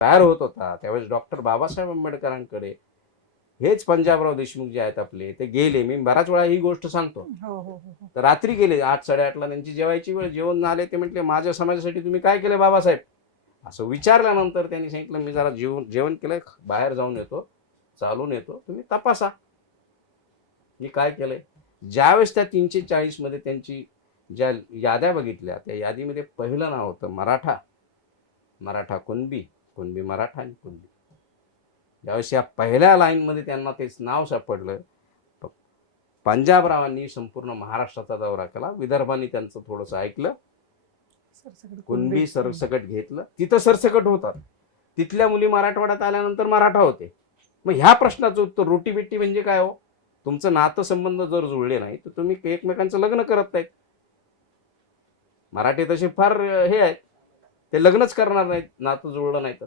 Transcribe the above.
तयार होत होता. त्यावेळेस डॉक्टर बाबासाहेब आंबेडकरांकडे हेच पंजाबराव देशमुख जे आहेत आपले ते गेले. मी बराच वेळा ही गोष्ट सांगतो. हो हो हो. तर रात्री गेले. आठ साडेआठला त्यांची जेवायची वेळ. जेवण आले ते म्हटले माझ्या समाजासाठी तुम्ही काय केलं बाबासाहेब? असं विचारल्यानंतर त्यांनी सांगितलं मी जरा जेवण जेवण केलंय. बाहेर जाऊन येतो. चालून येतो. तुम्ही तपासा. मी काय केलंय? ज्यावेळेस त्या तीनशे चाळीसमध्ये त्यांची ज्या याद्या बघितल्या त्या यादीमध्ये पहिलं नाव होतं मराठा. मराठा कुणबी. कुणबी मराठा आणि कुणबी. ज्यावेळेस या पहिल्या लाईनमध्ये त्यांना तेच नाव सापडलं. पंजाबरावांनी संपूर्ण महाराष्ट्राचा दौरा केला. विदर्भाने त्यांचं थोडंसं ऐकलं. कुणबी सरसकट घेतलं. तिथं सरसकट होतात. तिथल्या मुली मराठवाड्यात आल्यानंतर मराठा होते. मग ह्या प्रश्नाचं उत्तर रोटी बिट्टी म्हणजे काय हो? तुमचं नातं जर जुळले नाही तर तुम्ही एकमेकांचं लग्न करत नाहीत. मराठी तसे फार हे आहेत. ते लग्नच करणार नाहीत नातं जुळलं नाही तर